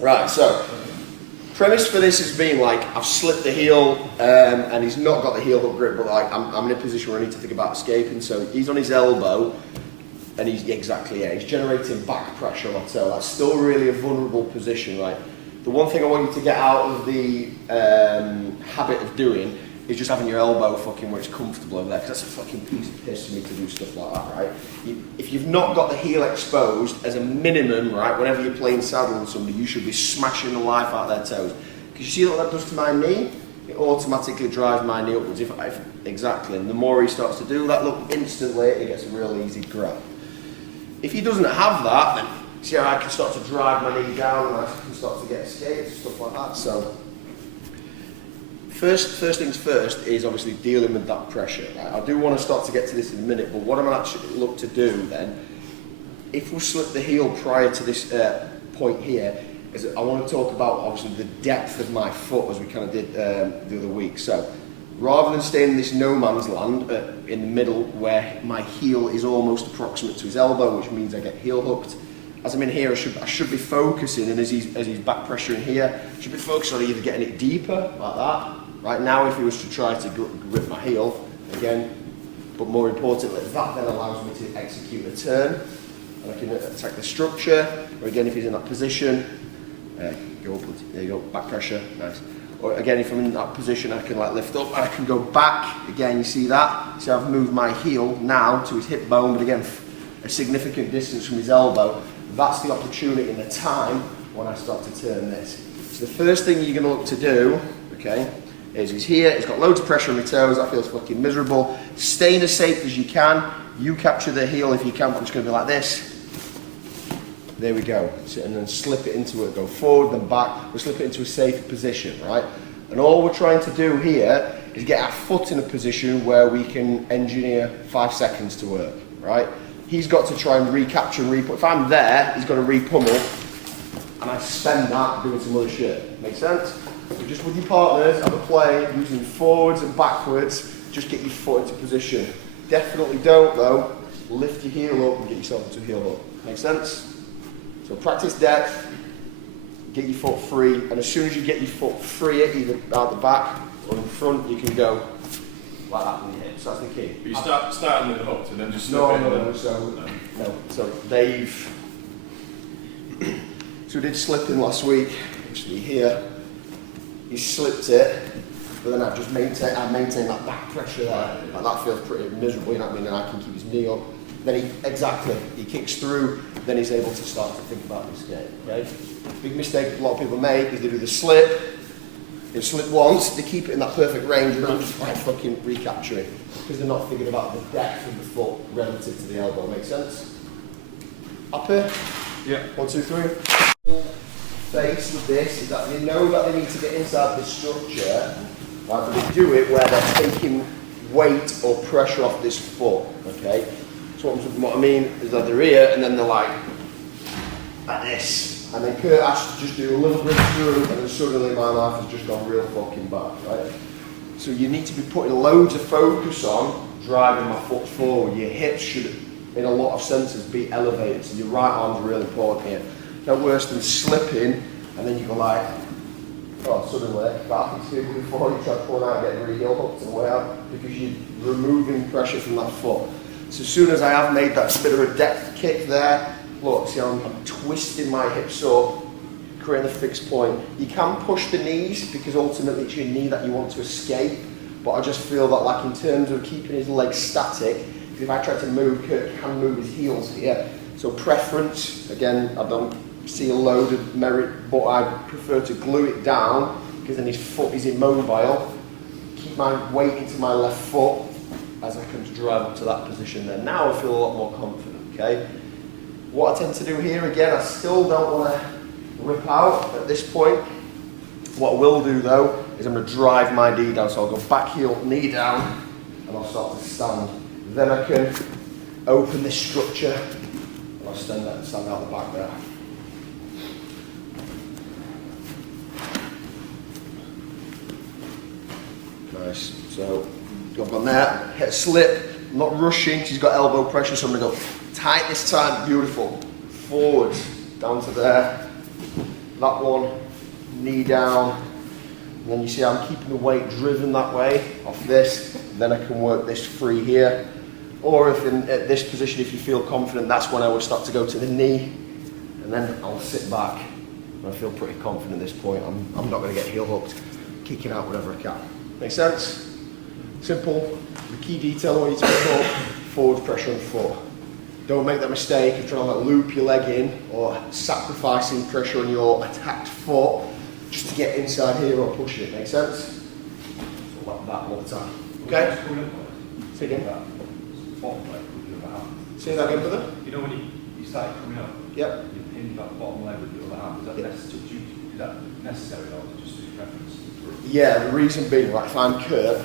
Right, so premise for this has been like I've slipped the heel and he's not got the heel hook grip, but like I'm in a position where I need to think about escaping. So he's on his elbow and he's he's generating back pressure on my toe. That's still really a vulnerable position, right? The one thing I want you to get out of the habit of doing is just having your elbow fucking where it's comfortable over there, because that's a fucking piece of piss for me to do stuff like that, right? If you've not got the heel exposed, as a minimum, right, whenever you're playing saddle with somebody, you should be smashing the life out of their toes. Because you see what that does to my knee? It automatically drives my knee upwards. Exactly, and the more he starts to do that, look, instantly it gets a real easy grab. If he doesn't have that, then see how I can start to drive my knee down and I can start to get escaped and stuff like that. So First things first is obviously dealing with that pressure. Right? I do want to start to get to this in a minute, but what I'm actually look to do then, if we slip the heel prior to this point here, is I want to talk about obviously the depth of my foot as we kind of did the other week. So rather than staying in this no man's land in the middle where my heel is almost approximate to his elbow, which means I get heel hooked, as I'm in here, I should be focusing, and as he's back pressuring here, I should be focused on either getting it deeper like that. Right now, if he was to try to grip my heel, again, but more importantly, that then allows me to execute a turn, and I can attack the structure, or again, if he's in that position, go upwards, there you go, back pressure, nice. Or again, if I'm in that position, I can like lift up, and I can go back, again, you see that? So I've moved my heel now to his hip bone, but again, a significant distance from his elbow. That's the opportunity and the time when I start to turn this. So the first thing you're going to look to do, okay, is he's here, he's got loads of pressure on my toes, that feels fucking miserable. Staying as safe as you can. You capture the heel if you can. I'm just going to be like this. There we go. And then slip it into it. Go forward, then back. We'll slip it into a safe position, right? And all we're trying to do here is get our foot in a position where we can engineer 5 seconds to work, right? He's got to try and recapture and re-pummel. If I'm there, he's got to re-pummel, and I spend that doing some other shit. Make sense? So just with your partners, have a play, using forwards and backwards, just get your foot into position. Definitely don't, though, lift your heel up and get yourself into a heel hook. Make sense? So practice depth, get your foot free, and as soon as you get your foot free, either out the back or in front, you can go like that with your hips. That's the key. But you starting with the hooks and then just slip no, it no, in. no, so Dave, so we did slipping last week, actually here. He slipped it, but then I maintained that back pressure there. Like that feels pretty miserable, you know what I mean? And I can keep his knee up. Then he kicks through, then he's able to start to think about this game, okay? Big mistake a lot of people make is they do the slip, they slip once, they keep it in that perfect range, and then just like fucking recapture it. Because they're not thinking about the depth of the foot relative to the elbow, make sense? Up here? Yeah. 1, 2, 3. Face with this is that they know that they need to get inside the structure, right, but they do it where they're taking weight or pressure off this foot, okay? So what I mean is that they're here and then they're like this. And then Kurt has to just do a little bit through, and then suddenly my life has just gone real fucking bad, right? So you need to be putting loads of focus on driving my foot forward. Your hips should, in a lot of senses, be elevated. So your right arm's really important here. No worse than slipping, and then you go like, oh, suddenly, that happens to you before you try pulling out, getting really heel hooked and way out, because you're removing pressure from that foot. So as soon as I have made that bit of a depth kick there, look, see how I'm twisting my hips up, creating a fixed point. You can push the knees, because ultimately it's your knee that you want to escape, but I just feel that like in terms of keeping his legs static, if I try to move, Kurt can move his heels here. So preference, again, I don't see a load of merit, but I prefer to glue it down, because then his foot is immobile. Keep my weight into my left foot as I can drive up to that position there. Now I feel a lot more confident, okay? What I tend to do here, again, I still don't want to rip out at this point. What I will do though, is I'm going to drive my knee down. So I'll go back heel, knee down, and I'll start to stand. Then I can open this structure, and I'll stand out the back there. Nice. So, jump on there, hit a slip, I'm not rushing, she's got elbow pressure, so I'm going to go tight this time, beautiful. Forward, down to there. that one, knee down, and then you see I'm keeping the weight driven that way off this, then I can work this free here. Or if at this position, if you feel confident, that's when I would start to go to the knee, and then I'll sit back, and I feel pretty confident at this point. I'm not going to get heel hooked, kicking out whatever I can. Make sense? Simple. The key detail I want you to pick up, forward pressure on the foot. Don't make that mistake of trying to like loop your leg in or sacrificing pressure on your attacked foot just to get inside here or push it. Make sense? So like that all the time. Okay? Say again. Say that again, brother. You know when you start coming up, Yep. you pin that bottom leg with the other hand. Is that necessary or just a preference? Yeah, the reason being, like if I'm Kurt,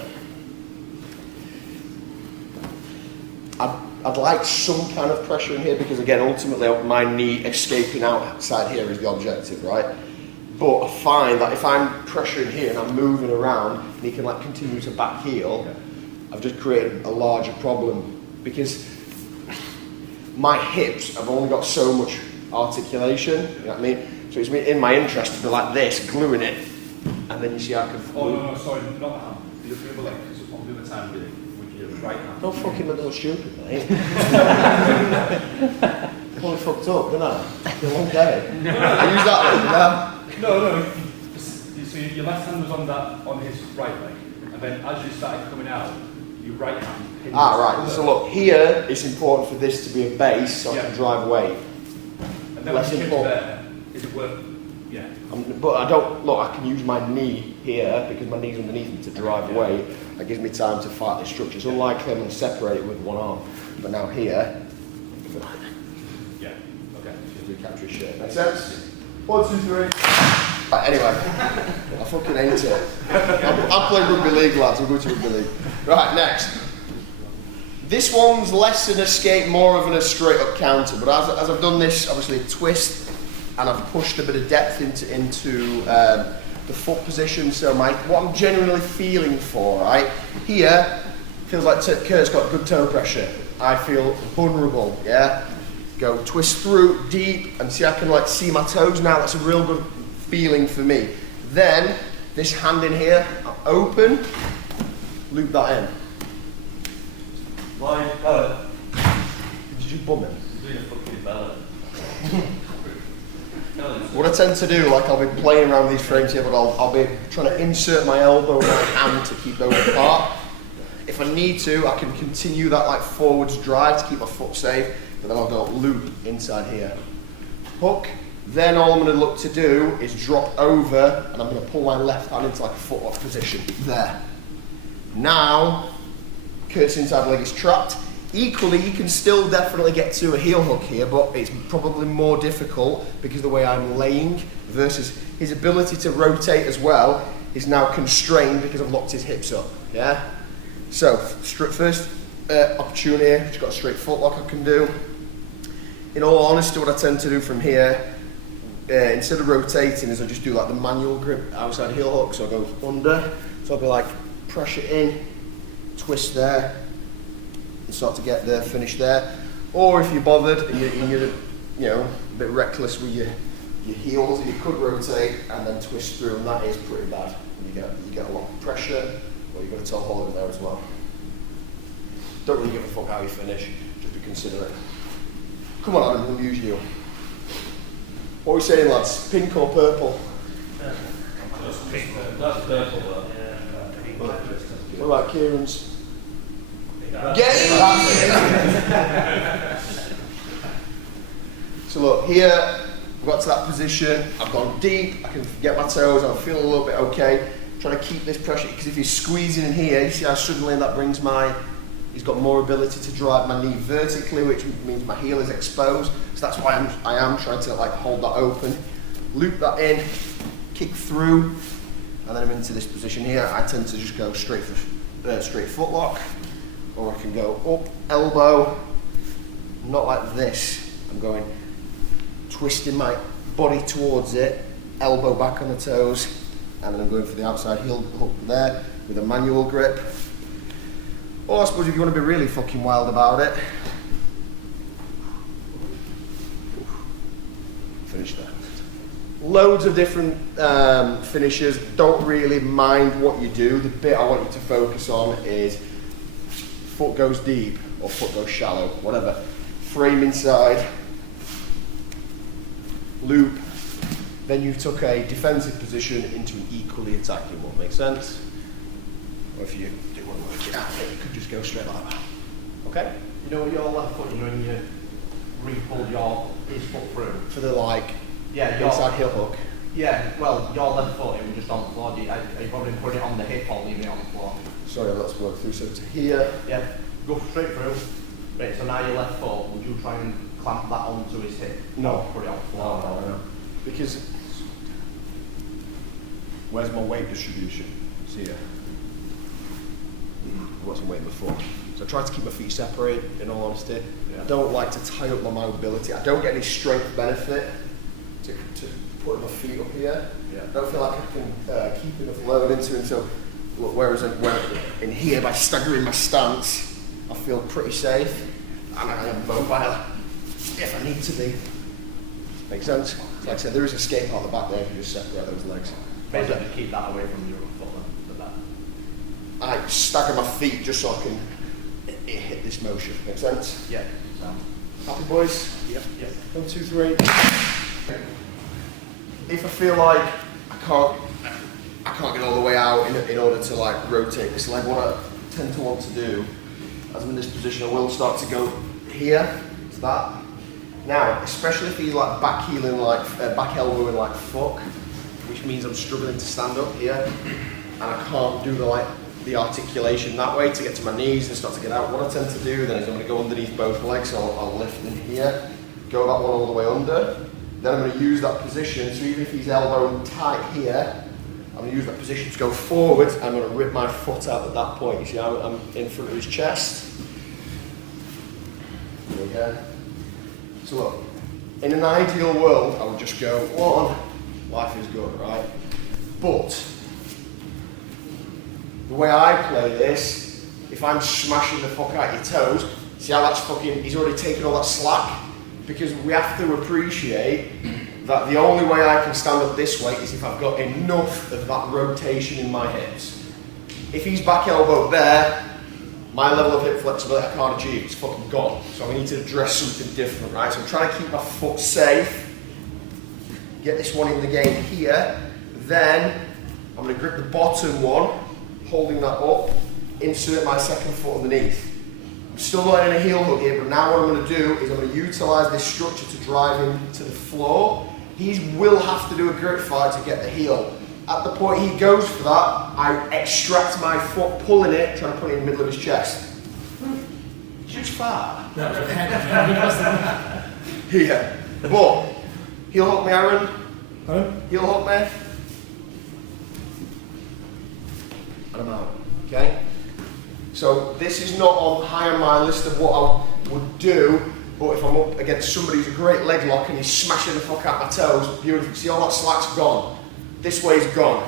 I'd like some kind of pressure in here because again, ultimately my knee escaping outside here is the objective, right? But I find that if I'm pressuring here and I'm moving around and he can like continue to back heel, I've just created a larger problem because my hips have only got so much articulation, you know what I mean? So it's in my interest to be like this, gluing it, and then you see I can... Oh, no, sorry, not the hand. The other leg, because on the other time with your right hand. Don't fucking look so stupid, mate. I'm probably fucked up, didn't I? It's been a long day. I use that leg now. No. So your left hand was on his right leg, and then as you started coming out, your right hand pinned. Right. So look, here it's important for this to be a base so I can drive weight. And then Less when you get important. there, is it worth? Yeah. But I don't, look, I can use my knee here because my knee's underneath me to drive weight. That gives me time to fight this structure. It's unlikely I'm going to separate it with one arm. But now here, Yeah. Okay. do capture his shirt. Make sense? 1, 2, 3. Right, anyway, I fucking hate it. I'm playing rugby league, lads. I'm going to rugby league. Right, next. This one's less an escape, more of a straight up counter. But as I've done this, obviously a twist, and I've pushed a bit of depth into the foot position. So what I'm genuinely feeling for, right, here, feels like Kurt's got good toe pressure. I feel vulnerable, yeah? Go twist through deep and see I can like see my toes now. That's a real good feeling for me. Then this hand in here, open, loop that in. My belly. Did you bum it? Doing a fucking belly. What I tend to do, like I'll be playing around these frames here, but I'll be trying to insert my elbow and my hand to keep those apart. If I need to, I can continue that like forwards drive to keep my foot safe, but then I'll go loop inside here. Hook, then all I'm going to look to do is drop over and I'm going to pull my left hand into like a foot lock position. There. Now, Kurt's inside leg is trapped. Equally, you can still definitely get to a heel hook here, but it's probably more difficult because of the way I'm laying versus his ability to rotate as well is now constrained because I've locked his hips up, yeah? So, first opportunity, just got a straight foot lock I can do. In all honesty, what I tend to do from here, instead of rotating, is I just do like the manual grip outside heel hook, so I go under, so I'll be like, pressure in, twist there, and start to get there, finish there. Or if you're bothered and you're you know, a bit reckless with your heels, you could rotate and then twist through, and that is pretty bad. You get a lot of pressure, or you've got a toe hold in there as well. Don't really give a fuck how you finish, just be considerate. Come on, Adam, we'll use you. What are we saying, lads? Pink or purple? That's purple though. What about Kieran's? So look, here, I've got to that position, I've gone deep, I can get my toes, I'm feeling a little bit okay. Trying to keep this pressure, because if he's squeezing in here, you see how suddenly that brings he's got more ability to drive my knee vertically, which means my heel is exposed. So that's why I am trying to like hold that open, loop that in, kick through, and then I'm into this position here. I tend to just go straight foot lock, or I can go up, elbow, not like this. I'm going, twisting my body towards it, elbow back on the toes, and then I'm going for the outside heel hook there with a manual grip. Or I suppose if you want to be really fucking wild about it, finish there. loads of different finishes. Don't really mind what you do. The bit I want you to focus on is foot goes deep or foot goes shallow, whatever. Frame inside, loop, then you took a defensive position into an equally attacking one. Make sense? Or if you do want to work it out, you could just go straight like that. Okay? You know, with your left foot, you know, when you re-pulled his foot through. For the like Yeah, inside heel hook. Yeah, well, your left foot, it was just on the floor. You probably put it on the hip or leaving it on the floor. Sorry, let's work through. So to here. Yeah, go straight through. Right, so now your left foot, would you try and clamp that onto his hip? No. Or put it on the floor? No. Because where's my weight distribution? See here. I got some weight before. So I try to keep my feet separated, in all honesty. Yeah. I don't like to tie up my mobility. I don't get any strength benefit to putting my feet up here. Yeah. I don't feel like I can keep enough load into it. So whereas in here, by staggering my stance, I feel pretty safe. And I am mobile if I need to be. Make sense? Like I said, there is a skate part at the back there if you just separate those legs. Basically, just keep that away from your foot then, like that. I stagger my feet just so I can hit this motion. Make sense? Yeah. So. Happy boys? Yep. 1, 2, 3. If I feel like I can't get all the way out in order to like rotate this leg, what I tend to want to do, as I'm in this position, I will start to go here to that. Now, especially if he's like back heeling, like back elbowing like fuck, which means I'm struggling to stand up here, and I can't do the articulation that way to get to my knees and start to get out. What I tend to do then is I'm going to go underneath both legs, so I'll lift in here, go that one all the way under. Then I'm going to use that position, so even if he's elbow tight here, I'm going to use that position to go forward. I'm going to rip my foot out at that point. You see, I'm in front of his chest. There we go. So look, in an ideal world, I would just go, one, life is good, right? But the way I play this, if I'm smashing the fuck out your toes, see how that's fucking, he's already taken all that slack? Because we have to appreciate that the only way I can stand up this way is if I've got enough of that rotation in my hips. If he's back elbow there, my level of hip flexibility I can't achieve, it's fucking gone. So I need to address something different, right? So I'm trying to keep my foot safe, get this one in the game here, then I'm going to grip the bottom one, holding that up, insert my second foot underneath. I'm still not in a heel hook here, but now what I'm going to do is I'm going to utilise this structure to drive him to the floor. He will have to do a grip fight to get the heel. At the point he goes for that, I extract my foot, pulling it, trying to put it in the middle of his chest. Huge far. Here. But, heel hook me, Aaron. Heel hook me. And I'm out. Okay? So this is not on high on my list of what I would do, but if I'm up against somebody who's a great leg lock and he's smashing the fuck out my toes, beautiful. See, all that slack's gone. This way's gone.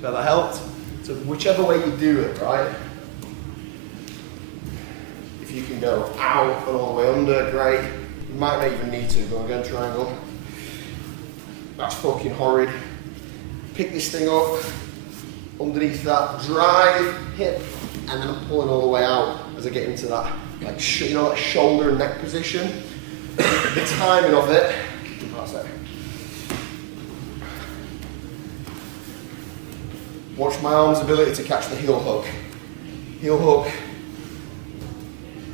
So that helped? So whichever way you do it, right? If you can go out and all the way under, great. You might not even need to. Go again, triangle. That's fucking horrid. Pick this thing up, underneath that, drive, hip, and then I'm pulling all the way out as I get into that, like, you know, that shoulder and neck position. The timing of it, that's it. Watch my arm's ability to catch the heel hook. Heel hook,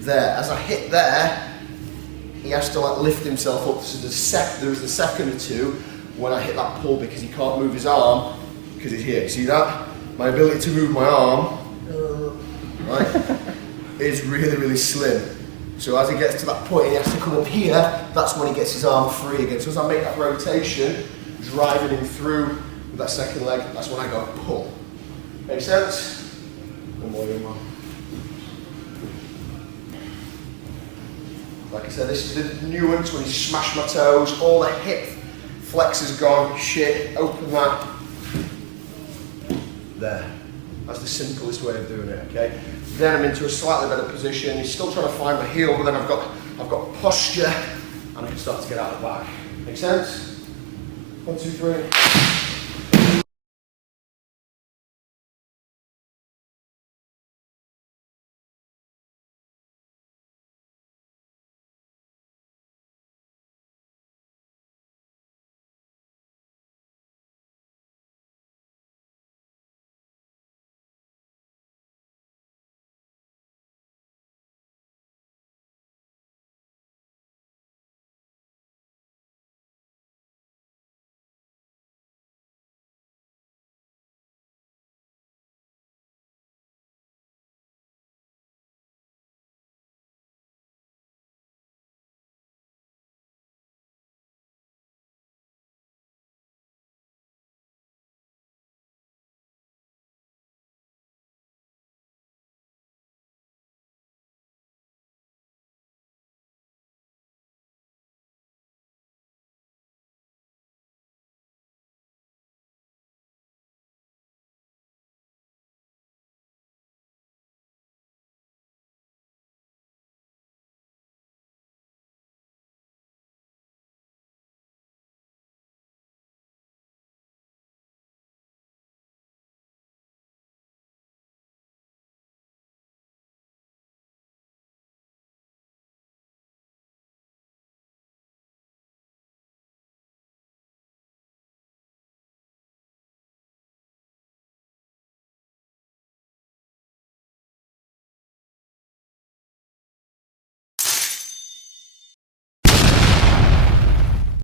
there. As I hit there, he has to like lift himself up. So there's the second or two when I hit that pull because he can't move his arm because he's here. You see that? My ability to move my arm, right, is really, really slim. So as he gets to that point and he has to come up here, that's when he gets his arm free again. So as I make that rotation, driving him through with that second leg, that's when I go pull. Make sense? One more. Like I said, this is the nuance when he smashed my toes, all the hip flex is gone, shit, open that. There. That's the simplest way of doing it, okay? Then I'm into a slightly better position. He's still trying to find my heel, but then I've got I've got posture, and I can start to get out of the back. Make sense? 1, 2, 3.